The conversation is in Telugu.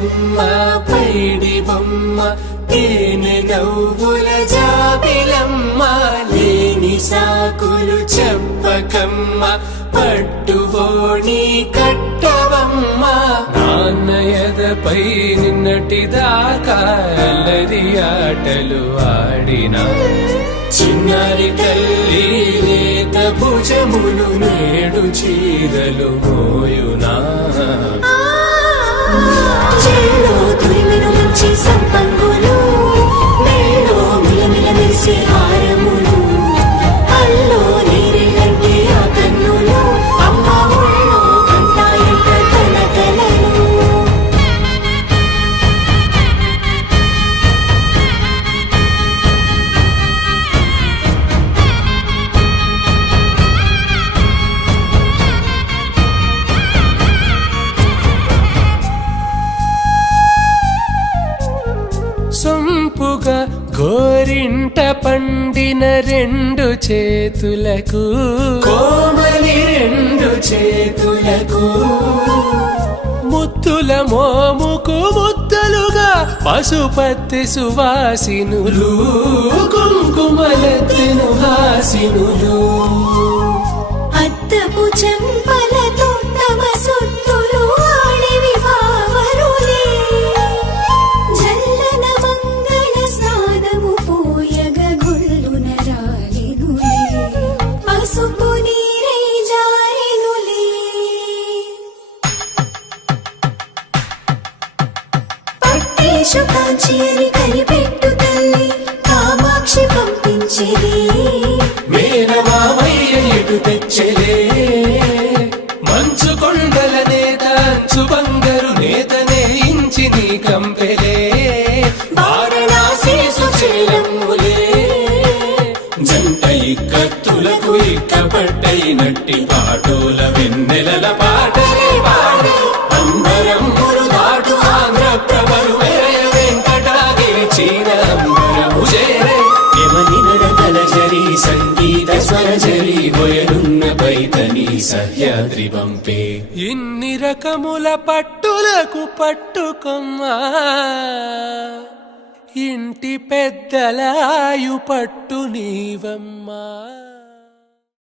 బుజ్జమ్మ పైడి బొమ్మ తేనె నవ్వుల జాబిలమ్మ లేని సాకులు చెప్పకమ్మ పట్టువోణి కట్టవమ్మ నాన్నయదపై నిన్నటిదాకా అల్లరి ఆటలు ఆడినా చిన్నారి తల్లి లేత భుజములు నేడు చీరలు మోయునా చెల్లో తురిమిను మంచి సంపంగులు మెల్లో మిలమిల మెరిసే హారములు అల్లో నీరెళ్ళంటే ఆ కన్నులు అమ్మ ఒళ్ళో కంటాయంట తన కలలు సొంపుగా గోరింట పండిన రెండు చేతులకు కోమలి రెండు చేతులకు ముద్దుల మోముకు ముద్దలుగా పశుపతి సువాసినులు కుంకుమలెత్తిను హాసినులు అద్దపు చెంపలతో తమ సొత్తులు ఆడివి వావరులే జల్లన మంగళ స్నానము పోయగ గుళ్ళున రాలినులే పసుపు నీరై జారినులే పట్టేషు కాంచి అని కనిపెట్టు తల్లి కామాక్షి పంపించేది మేనమామయ్య ఎటు తెచ్చలే మంచు కొండల నేత అంచు బంగారు నేతనే ఇంచి నీ కంపెలే వారణాసి సుచేలమ్ములే జంట ఇక్కత్తులకు ఇక్కపట్టయినట్టి పాటోల వెన్నెలల పాటలే పాడే అంబరమ్ములు దాటు ఆంధ్ర ప్రభలు వేయ వెంకటాగిరి చీన అంబరము చేరే యమని నడకల జరి సంగీత స్వరజరి హొయలున్న పైతని సహ్యాద్రి పంపే ఇన్ని రకముల పట్టులకు పట్టుకొమ్మా ఇంటి పెద్దలాయు పట్టు నీవమ్మా.